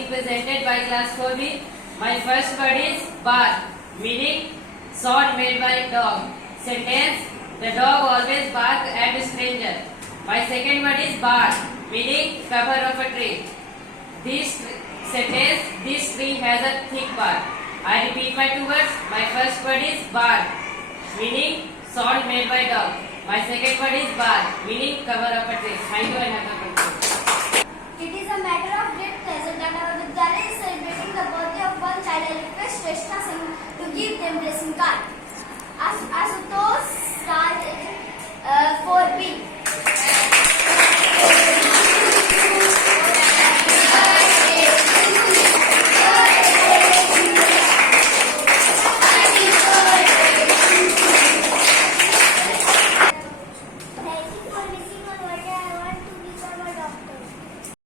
being presented by class 4B. My first word is bar, meaning sound made by dog. Sentence: the dog always bark at a stranger. My second word is bar, meaning cover of a tree. This sentence: this tree has a thick bark. I repeat my two words. My first word is bar, meaning sound made by dog. My second word is bar, meaning cover of a tree. Thank you and have a good day. It is a